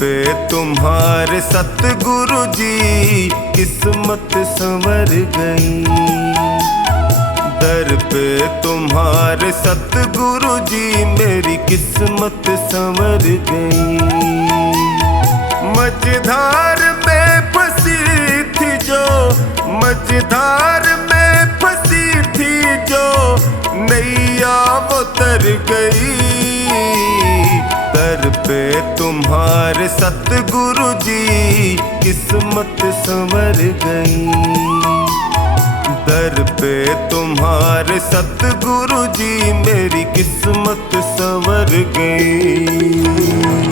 पे तुम्हारे सतगुरु जी किस्मत संवर गई। दर पे तुम्हारे सतगुरु जी मेरी किस्मत संवर गई। मझधार में फंसी थी जो, मझधार में फंसी थी जो नैया वो तर गई। दर पे तुम्हारे सतगुरु जी किस्मत संवर गई। दर पे तुम्हारे सतगुरु जी मेरी किस्मत संवर गई।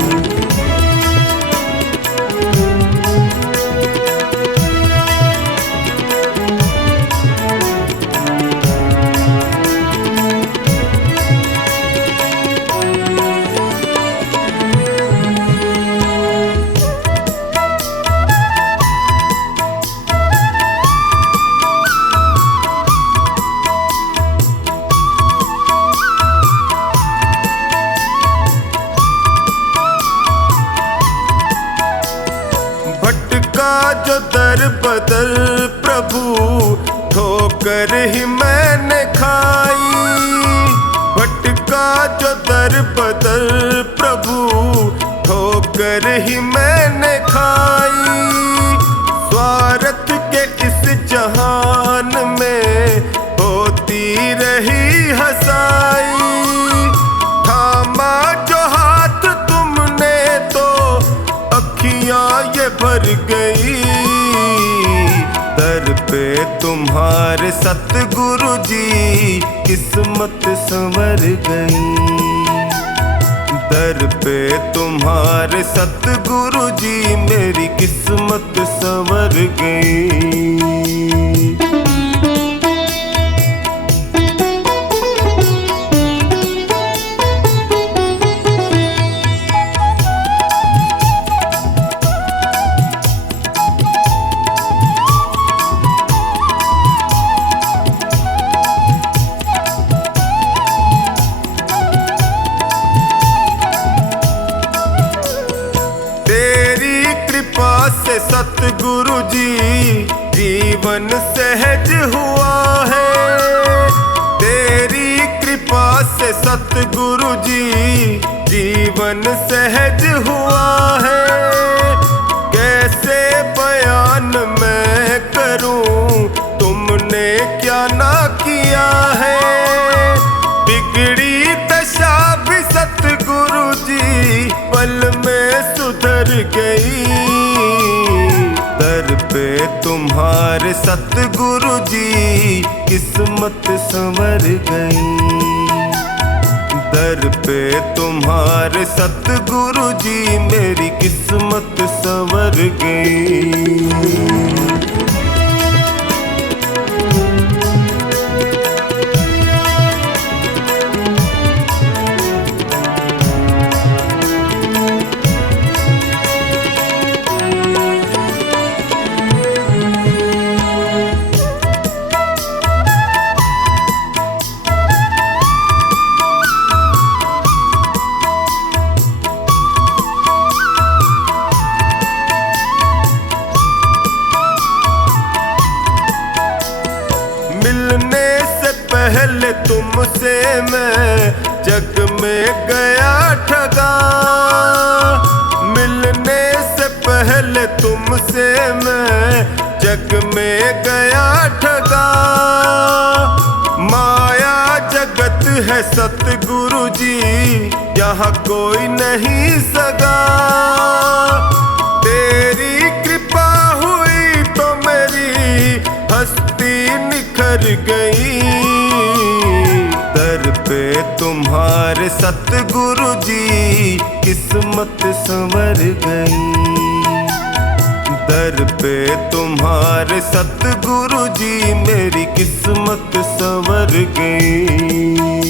भटका जो दर बदर प्रभु ठोकर ही मैंने खाई। भटका जो दर बदर प्रभु ठोकर ही मैंने खाई। स्वार्थ के इस जहान में होती रही हंसाई। थामा जो हाथ तुमने तो अखियां ये भर गई। दर पे तुम्हारे सतगुरु जी किस्मत संवर गई। दर पे तुम्हारे सतगुरु जी मेरी किस्मत संवर गई। से सतगुरु जी जीवन सहज हुआ है। तेरी कृपा से सतगुरु जी जीवन सहज हुआ है। कैसे बयान मैं करूं तुमने क्या ना किया है। बिगड़ी दशा भी सतगुरु जी पल में सुधर गई। दर पे तुम्हारे सतगुरु जी किस्मत संवर गई। दर पे तुम्हारे सतगुरु जी मेरी किस्मत संवर गई। मिलने से पहले तुमसे मैं जग में गया ठगा। मिलने से पहले तुमसे मैं जग में गया ठगा। माया जगत है सतगुरु जी यहाँ कोई नहीं सगा। तेरी कृपा हुई तो मेरी हस्ती निखर गई। दर पे तुम्हारे सतगुरु जी किस्मत संवर गई। दर पे तुम्हारे सतगुरु जी मेरी किस्मत संवर गई।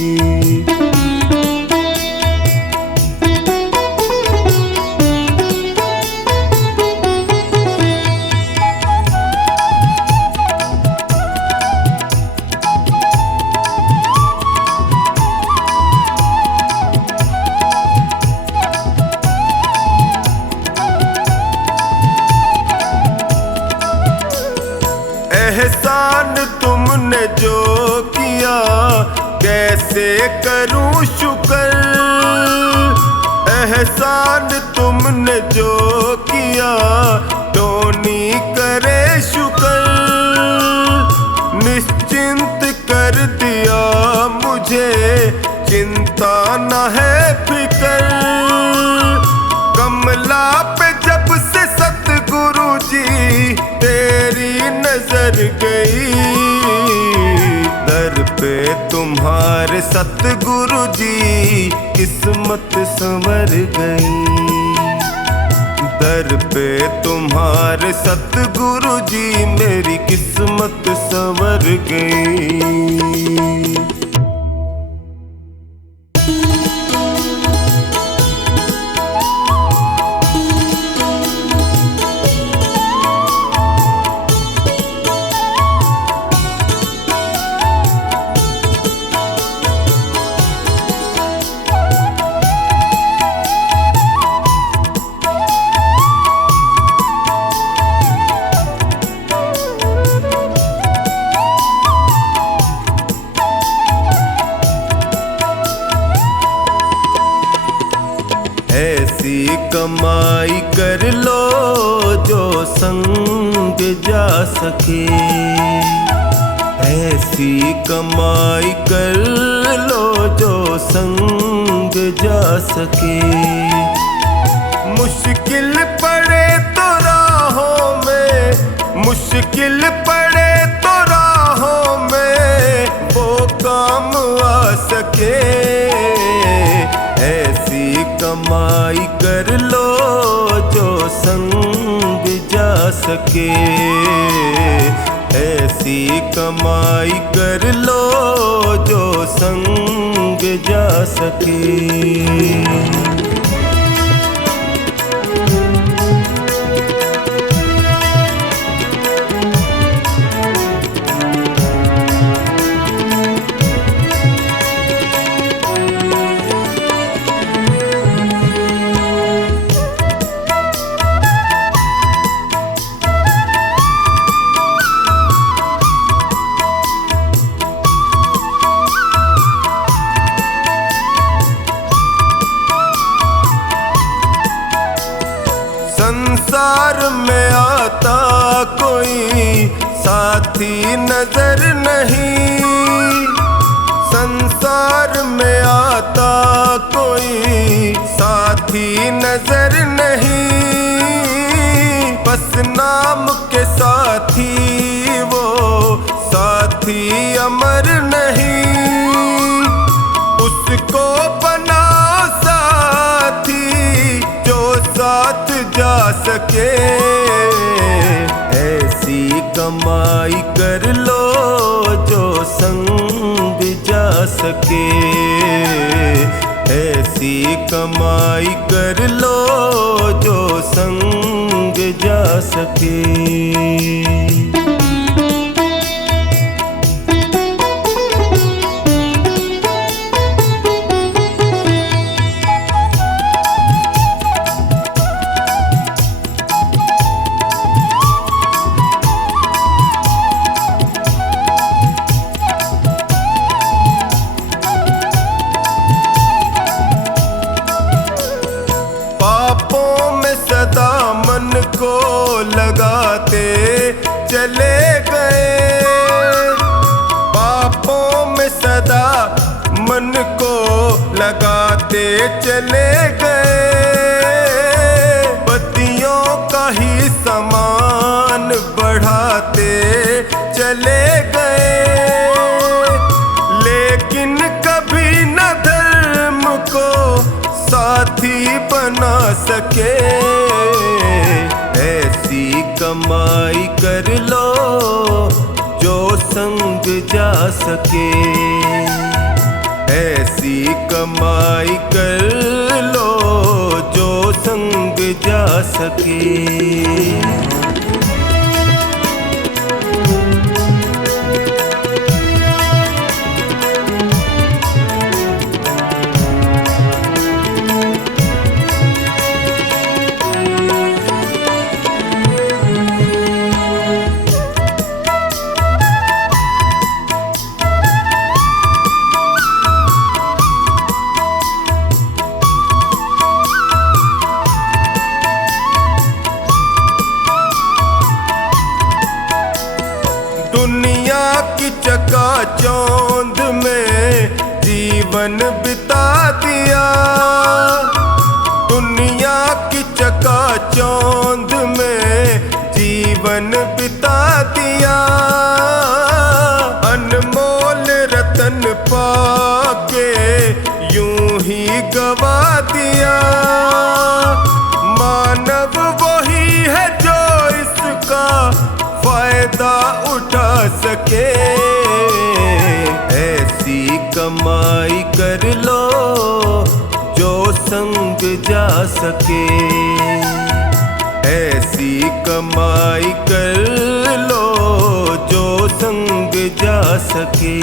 करूं शुक्र, एहसान तुमने जो किया टोनी करे शुक्र। निश्चिंत कर दिया मुझे, चिंता न है फिक्र। कमला पे जब से सतगुरु जी तेरी नजर गई, दर पे तुम्हारे सतगुरु जी किस्मत संवर गई। दर पे तुम्हारे सतगुरु जी मेरी किस्मत संवर गई। ऐसी कमाई कर लो जो संग जा सके, ऐसी कमाई कर लो जो संग जा सके। मुश्किल पड़े तो राहों में, मुश्किल पड़े तो राहों में वो काम आ सके। ऐसी कमाई कर लो जो संग जा सके, ऐसी कमाई कर लो जो संग जा सके। संसार में आता कोई साथी नजर नहीं, संसार में आता कोई साथी नजर नहीं। बस नाम के साथी वो साथी अमर नहीं, उसको बना साथी जो साथ जा सके। ऐसी कमाई कर लो जो संग जा सके, ऐसी कमाई कर लो जो संग जा सके। पापों में सदा मन को लगाते चले गए, पापों में सदा मन को लगाते चले गए। बत्तियों का ही समान बढ़ाते चले गए, लेकिन कभी न धर्म को साथी बना सके। ऐसी कमाई कर लो जो संग जा सके, ऐसी कमाई कर लो जो संग जा सके। जीवन बिता दिया, दुनिया की चकाचौंध में जीवन बिता दिया। अनमोल रतन पाके यूं ही गवा दिया। मानव वही है जो इसका फायदा उठा सके। ऐसी कमाई कर लो जो संग जा सके। ऐसी कमाई कर लो जो संग जा सके।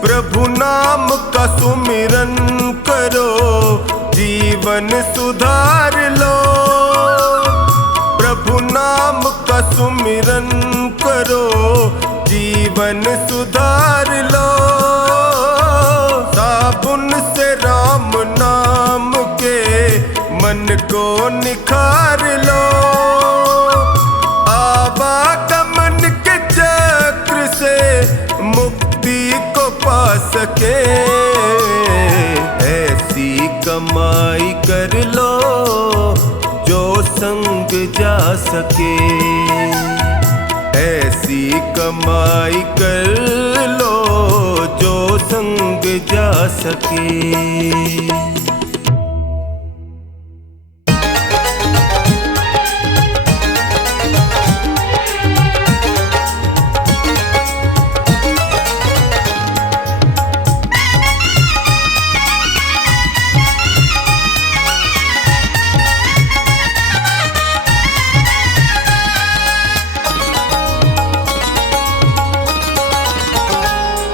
प्रभु नाम का सुमिरन करो, जीवन सुधार लो। प्रभु नाम का सुमिरन करो, जीवन सुधार लो। साबुन से राम नाम के मन को निखार लो। आवागमन के चक्र से मुक्ति को पा सके। ऐसी कमाई कर लो जो संग जा सके। ऐसी कमाई कर लो जो संग जा सके।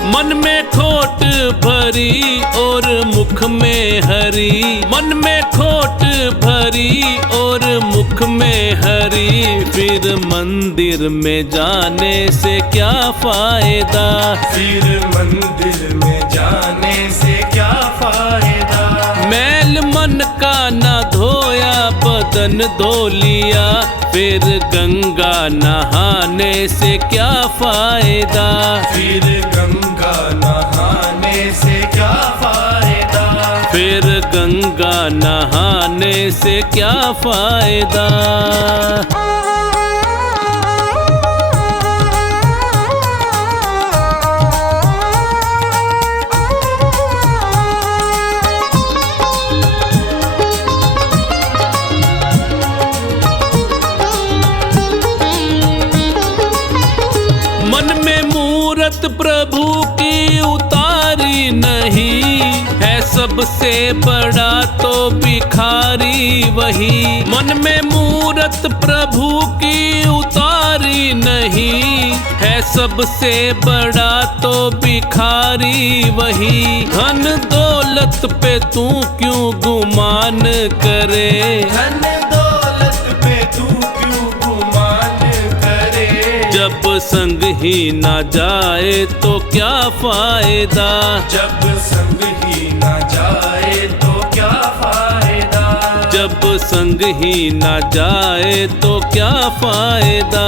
मन में खोट भरी और मुख में हरी। मन में खोट भरी और मुख में हरी। फिर मंदिर में जाने से क्या फायदा। फिर मंदिर में जाने से क्या फायदा। मैल मन का ना धोया बदन धो लिया। फिर गंगा नहाने से क्या फायदा। फिर गंगा नहाने से क्या फायदा। फिर गंगा नहाने से क्या फायदा। मन में मूरत प्रभु की उतारी नहीं है। सबसे बड़ा तो भिखारी वही। मन में मूरत प्रभु की उतारी नहीं है। सबसे बड़ा तो भिखारी वही। धन दौलत पे तू क्यों गुमान करे। धन दौलत पे तू क्यों गुमान करे। जब संग ही ना जाए तो क्या फायदा। जब संग ही ना जाए तो क्या फायदा। जब संग ही ना जाए तो क्या फायदा।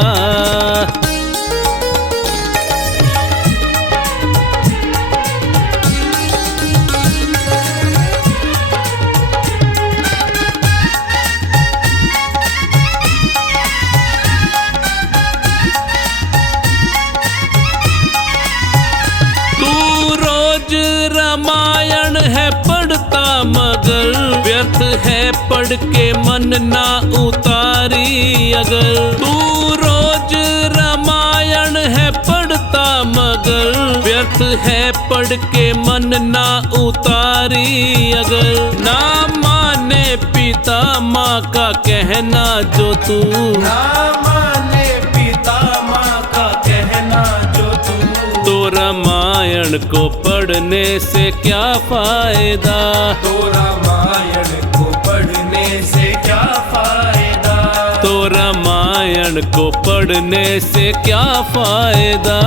रामायण है पढ़ता मगर व्यर्थ है पढ़ के मन ना उतारी। अगर तू रोज रामायण है पढ़ता मगर व्यर्थ है पढ़ के मन ना उतारी। अगर ना माने पिता माँ का कहना जो तू। ना माने पिता माँ का कहना जो तू। तो रामायण को पढ़ने से क्या फायदा। तो रामायण को पढ़ने से क्या फायदा। तो रामायण को पढ़ने से क्या फायदा।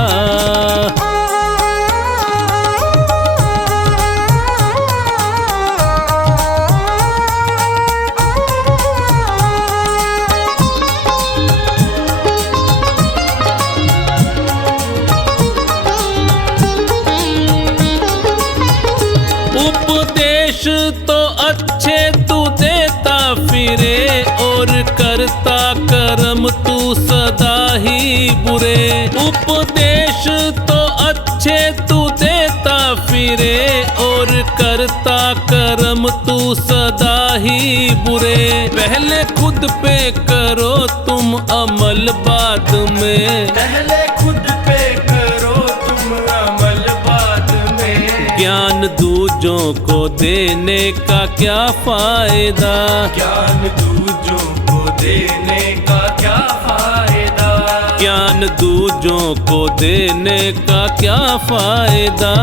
उपदेश तो अच्छे तू देता फिरे और करता कर्म तू सदा ही बुरे। उपदेश तो अच्छे तू देता फिरे और करता कर्म तू सदा ही बुरे। पहले खुद पे करो तुम अमल बाद में, पहले खुद पे करो तुम अमल बाद में। ज्ञान दूजों को देने का क्या फायदा। ज्ञान दूजों को देने का क्या फायदा। ज्ञान दूजों को देने का क्या फायदा।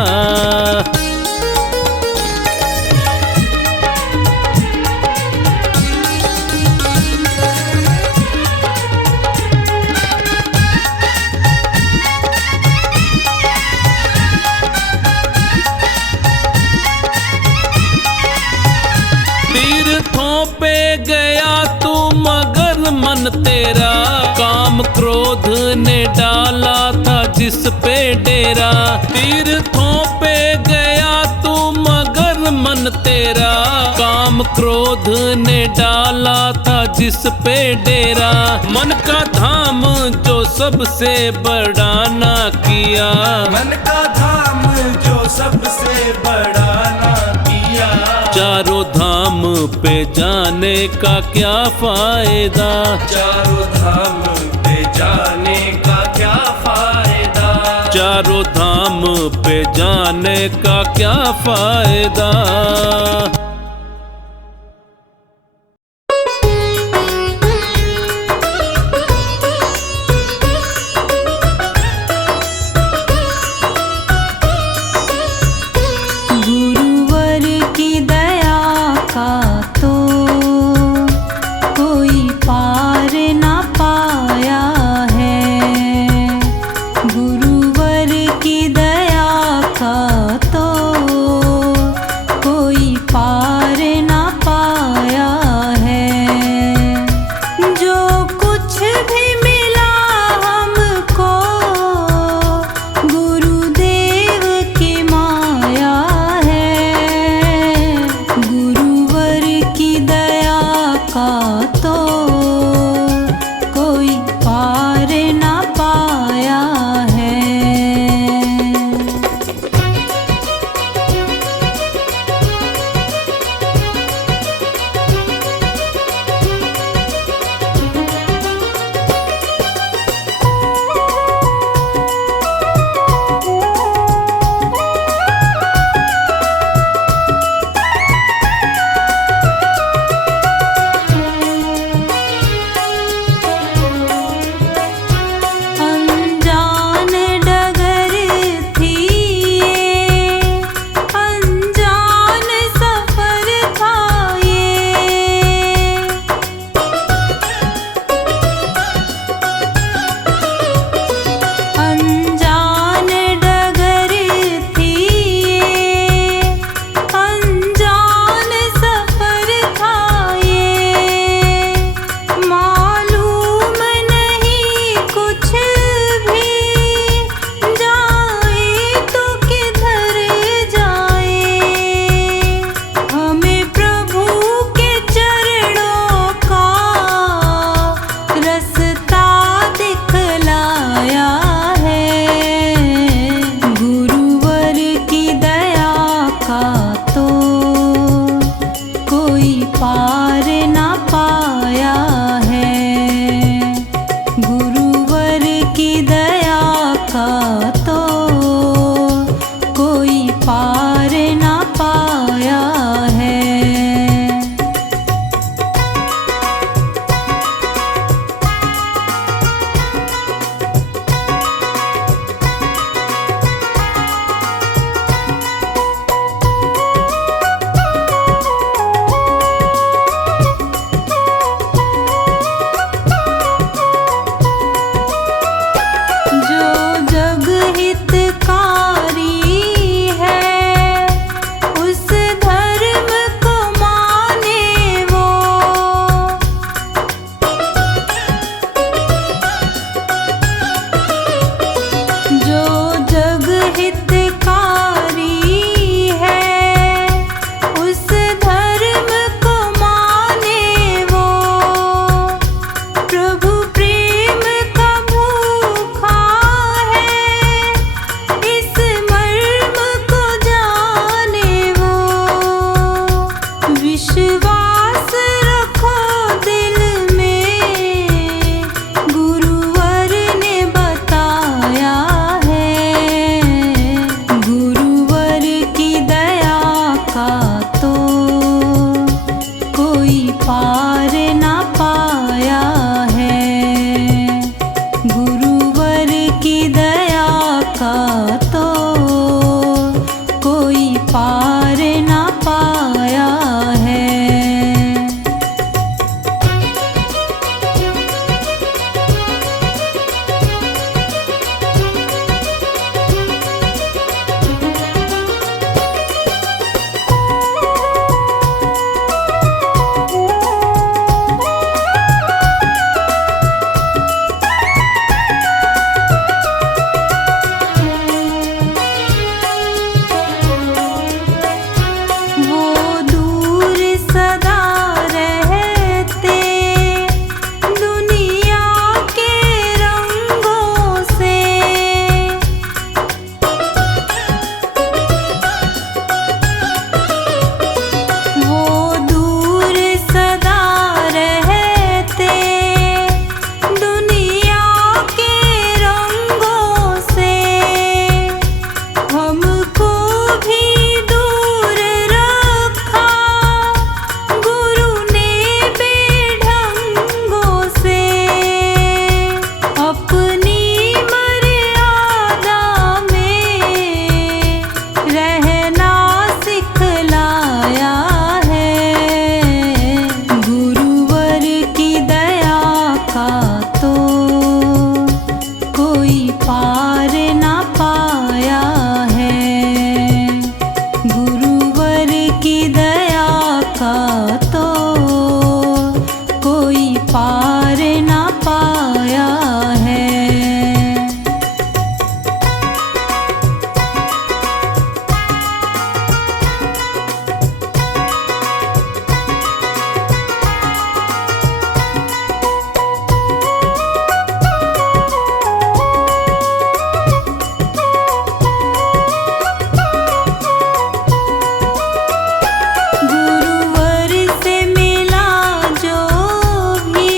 तीर्थों पे गया तू मगर मन तेरा काम क्रोध ने डाला था जिस पे डेरा। तीर्थों पे गया तू मगर मन तेरा काम क्रोध ने डाला था जिस पे डेरा। मन का धाम जो सबसे बड़ा ना किया, मन का धाम जो सबसे बड़ा ना किया। चारों धाम पे जाने का क्या फायदा। चारों धाम पे जाने का क्या फायदा। चारों धाम पे जाने का क्या फायदा। गुरुवर की दया का तो कोई पार ना पाया है। गुरुवर की दया का तो कोई पार पार ना पाया है। गुरुवर से मिला जो भी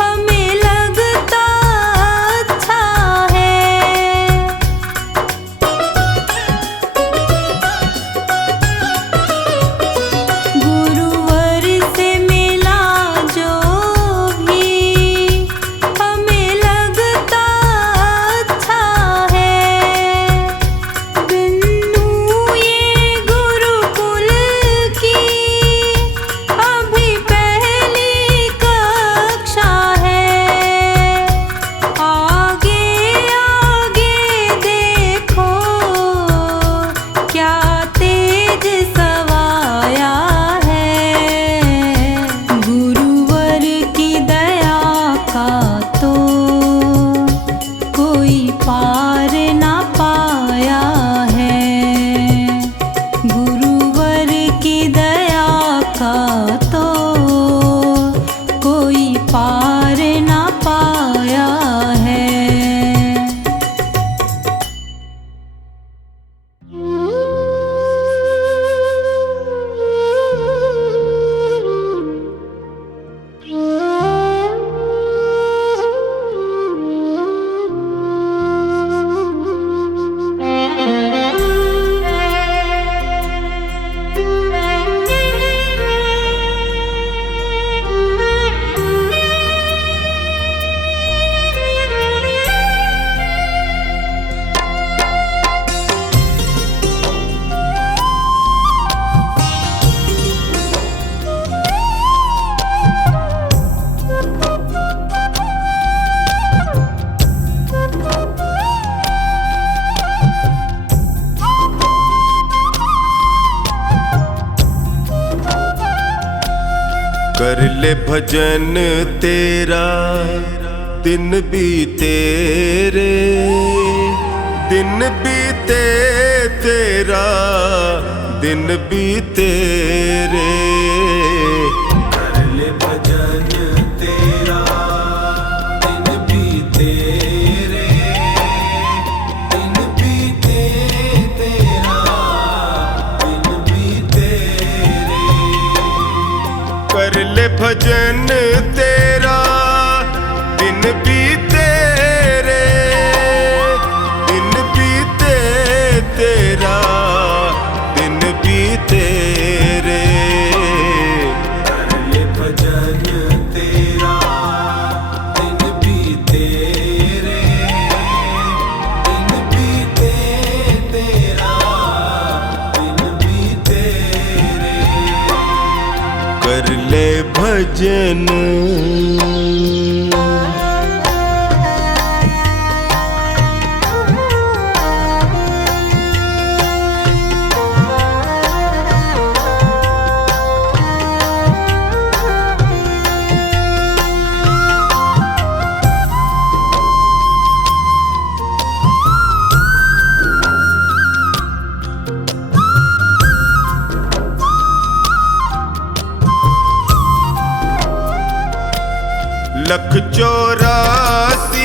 हमें लगता अच्छा है। गुरुवर से मिला जो भी हमें लगता अच्छा है। बिन्नू ये गुरुकुल की अभी पहली कक्षा है। आगे आगे देखो क्या तेज सवाया है। गुरुवर की दया का तो कोई पार ना पाया है। गुरुवर की दया का तो कोई पार ना पाया है। कर ले भजन तेरा दिन बीते रे, दिन बीते तेरा दिन बीते रे। कर ले भजन तेरा दिन बीते रे, दिन बीते तेरा दिन बीते रे। कर ले भजन तेरा दिन बीते रे, दिन बीते तेरा दिन बीते रे। कर ले भजन तेरा दिन बीते रे, दिन बीते तेरा दिन बीते रे। कर ले भजन लख 84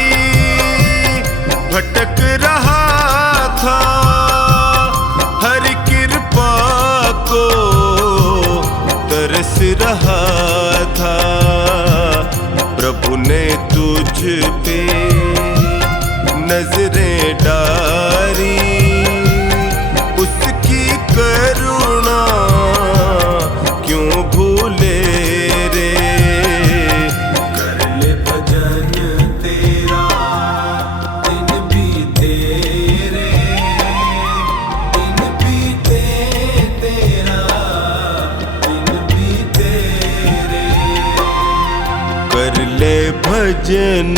भटक रहा था, हर कृपा को तरस रहा था। प्रभु ने तुझ पे नजरें डाली, उसकी करुणा क्यों भूले रे। कर ले भजन तेरा दिन बीते रे, दिन बीते तेरा दिन बीते रे। कर ले भजन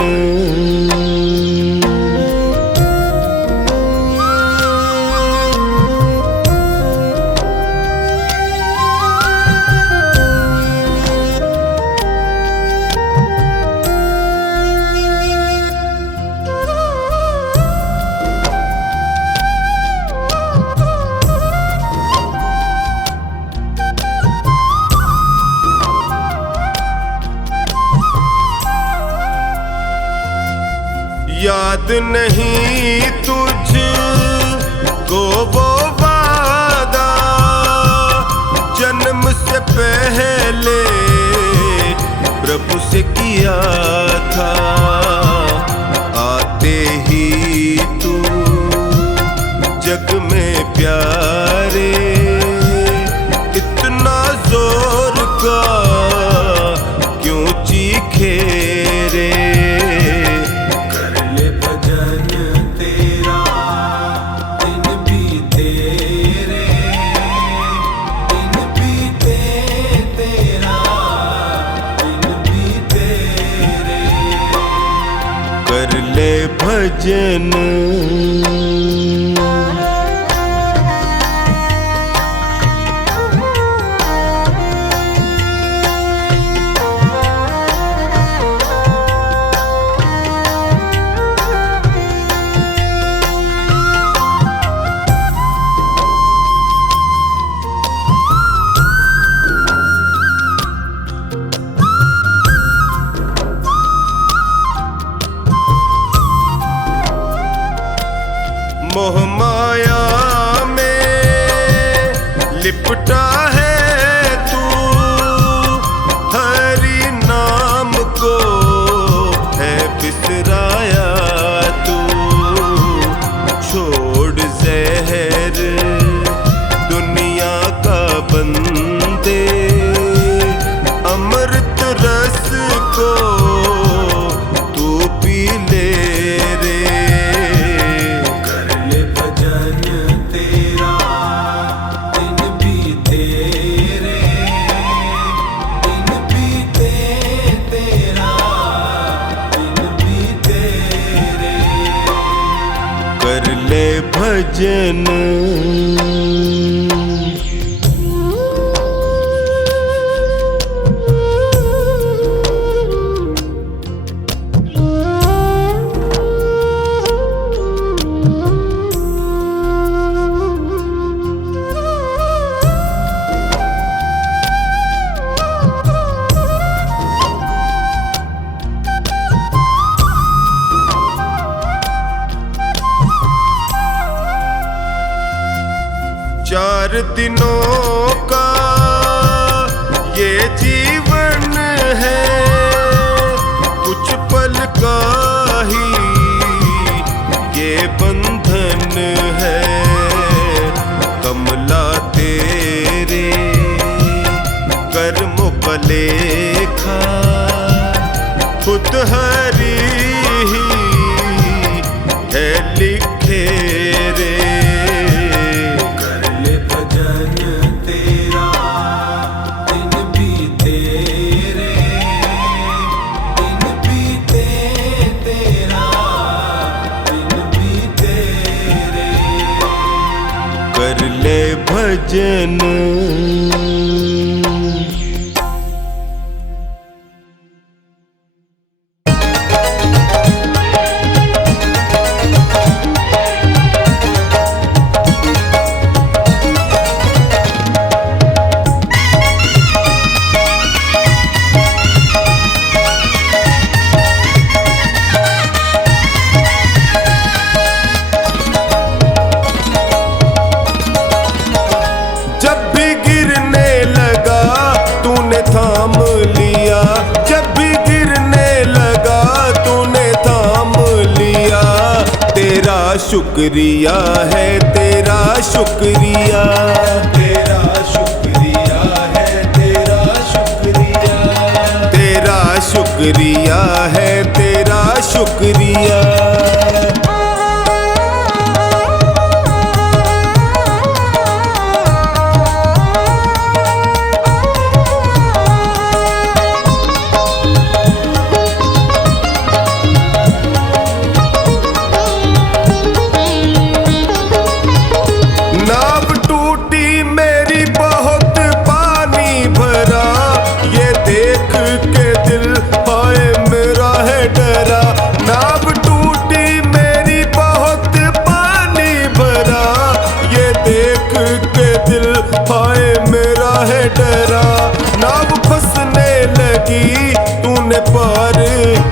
याद नहीं तुझ को वो वादा जन्म से पहले प्रभु से किया था। आते ही तू जग में प्यारे इतना जोर का क्यों चीखे रे। कर ले भजन तेरा दिन बीते रे, दिन बीते तेरा दिन बीते रे। कर ले भजन मोह माया में लिपटा है तू, हरि नाम को है बिसराया तू। छोड़ जहर दुनिया का बंदे, अमृत रस को तू पी ले रे। कर ले भजन चार दिनों का ये जीवन है, कुछ पल का ही ये बंधन है। कमला तेरे कर्मों का लेखा खुद हरि ही है लिखे रे। कर ले भजन थाम लिया। जब भी गिरने लगा तूने थाम लिया। तेरा शुक्रिया है, तेरा शुक्रिया, तेरा शुक्रिया है, तेरा शुक्रिया, तेरा शुक्रिया है, तेरा शुक्रिया। नाव टूटी मेरी बहुत पानी भरा, ये देख के दिल हाय मेरा है डरा। नाव टूटी मेरी बहुत पानी भरा, ये देख के दिल हाय मेरा है डरा। नाव फंसने लगी तूने पार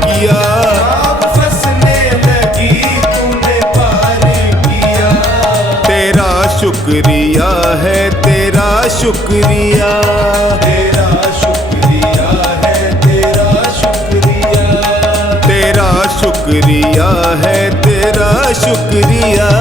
किया, नाव फंसने लगी शुक्रिया, तेरा शुक्रिया है, तेरा शुक्रिया, तेरा शुक्रिया है, तेरा शुक्रिया।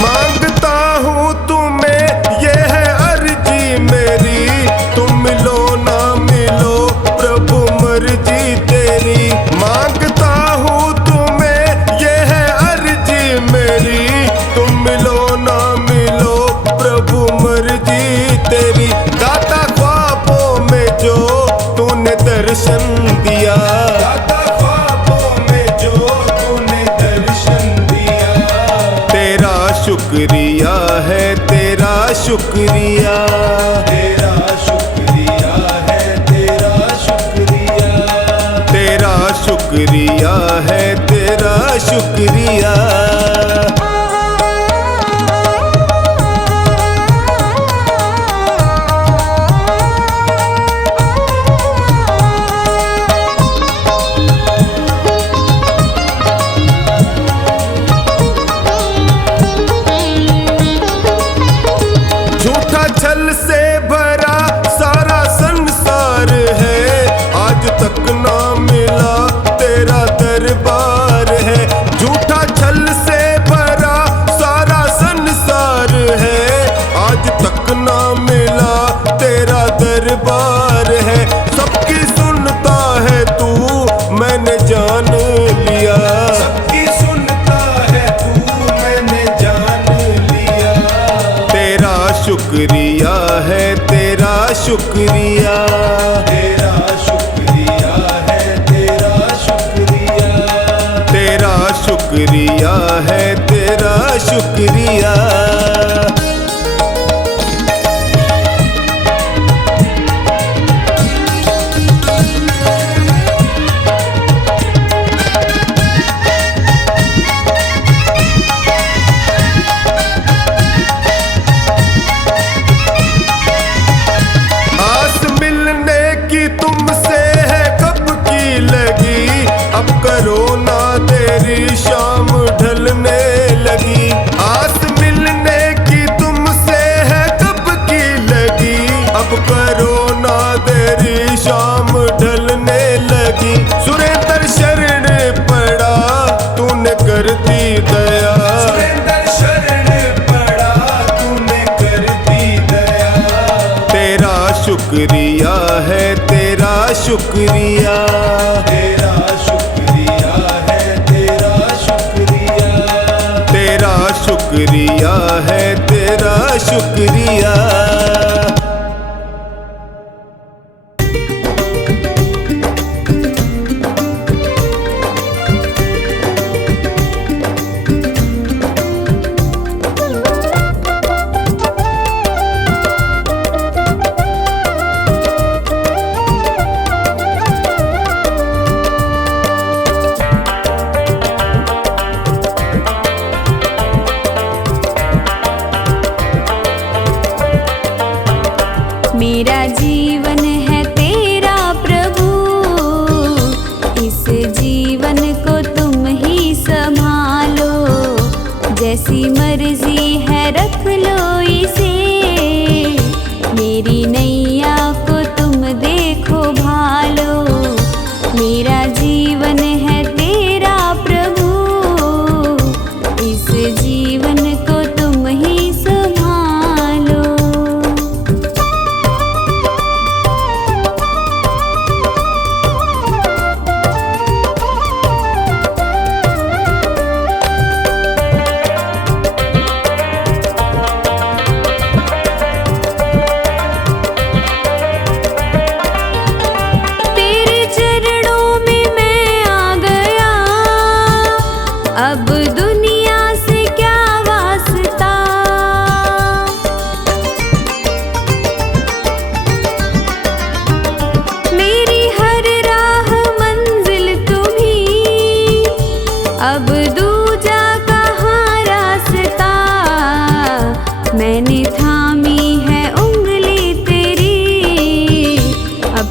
मांगता हूँ तुम्हें ये है अर्जी मेरी, तुम मिलो ना मिलो प्रभु मर्जी तेरी। मांगता हूँ तुम्हें ये है अर्जी मेरी, तुम मिलो ना मिलो प्रभु मर्जी तेरी। दाता ख्वाबों में जो तूने दर्शन दिया, दाता ख्वाबों में जो तूने दर्शन दिया, तेरा शुक्रिया है, तेरा शुक्रिया, तेरा शुक्रिया है, तेरा शुक्रिया, तेरा शुक्रिया है, तेरा शुक्रिया। झूठा छल से भरा सारा संसार है, आज तक ना मिला तेरा दरबार है। झूठा छल से भरा सारा संसार है, आज तक ना मिला तेरा दरबार है। सबकी सुनता है तू, मैंने जान लिया, सबकी सुनता है तू, मैंने जान लिया, तेरा शुक्रिया है, तेरा शुक्रिया, तेरा शुक्रिया है, तेरा शुक्रिया, तेरा शुक्रिया है, तेरा शुक्रिया। आस मिलने की तुमसे है कब की लगी, अब करो ना देरी शाम ढलने लगी। आस मिलने की तुमसे है कब की लगी, अब करो ना देरी शाम ढलने लगी। सुरेंद्र शरण पड़ा तूने कर दी दया, सुरेंद्र शरण पड़ा तूने कर दी दया, तेरा शुक्रिया है, तेरा शुक्रिया, तेरा शुक्रिया है, तेरा शुक्रिया, तेरा शुक्रिया है, तेरा शुक्रिया। मेरा जीवन है तेरा प्रभु, इस जीवन को तुम ही संभालो, जैसी मर्जी है रख लो इसे, मेरी नैया को तुम देखो भालो। मेरा जीवन है तेरा प्रभु, इस जीवन को तुम ही संभालो। तेरे चरणों में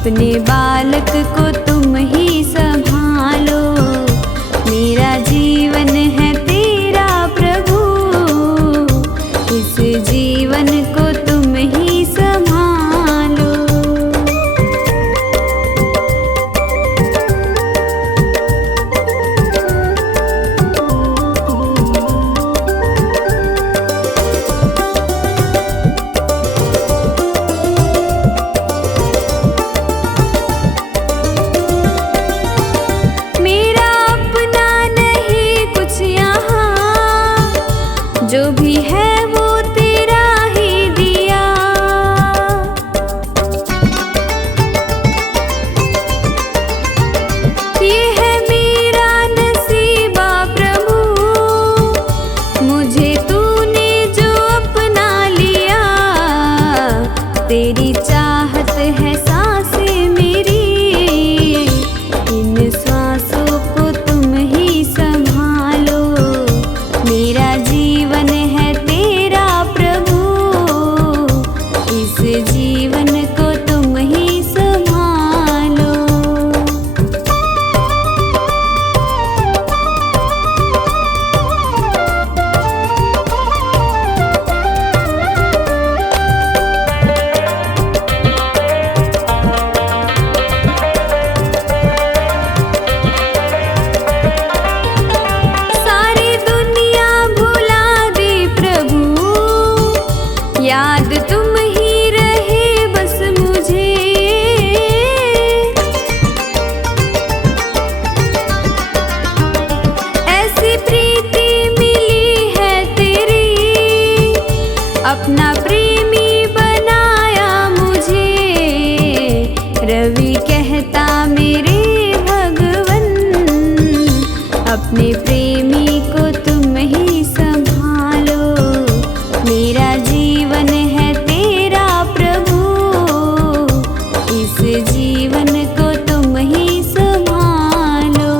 अपने बालक को तुम ही संभालो, मेरा जीवन है तेरा प्रभु, इस जीवन को तुम ही संभालो। मेरा अपना नहीं कुछ यहाँ, जो भी है वो तेरा ही दिया। ये है मेरा नसीबा प्रभु, मुझे तूने जो अपना लिया। तेरी चाहत है सांसें मेरी, इन सांसों को तुम ही संभालो, मेरा जीवन है तेरा प्रभु, इस जीवन को तुम ही संभालो। सारी दुनिया भुला दे प्रभु, याद तुम ही रहे बस मुझे। ऐसी प्रीति मिली है तेरी, अपना प्रेमी बनाया मुझे। रवि कहता मेरे भगवन, अपने प्रेमी को तुम ही संभालो, मेरा जीवन है तेरा प्रभु, इस जीवन को तुम ही संभालो।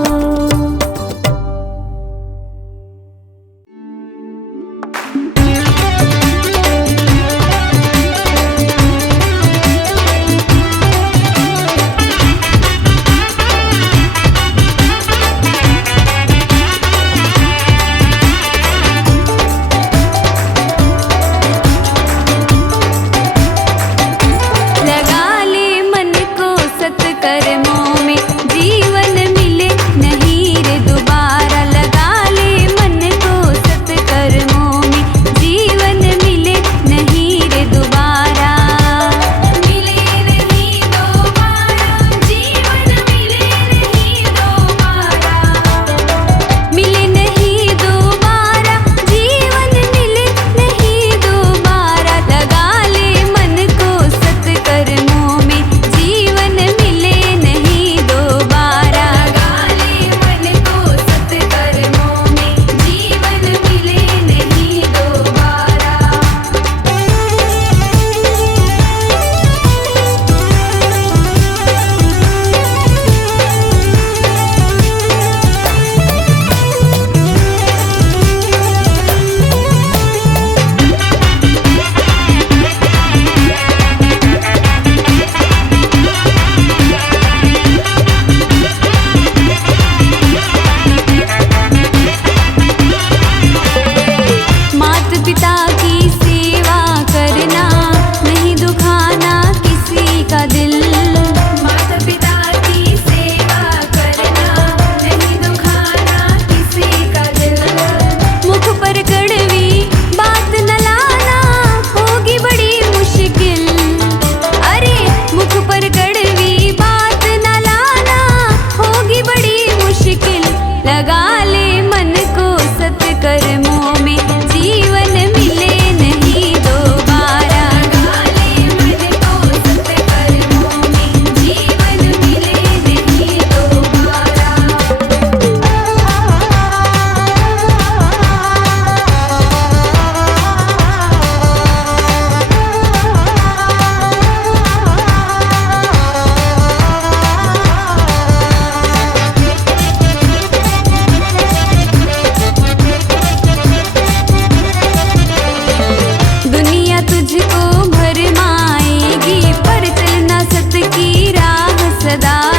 सदा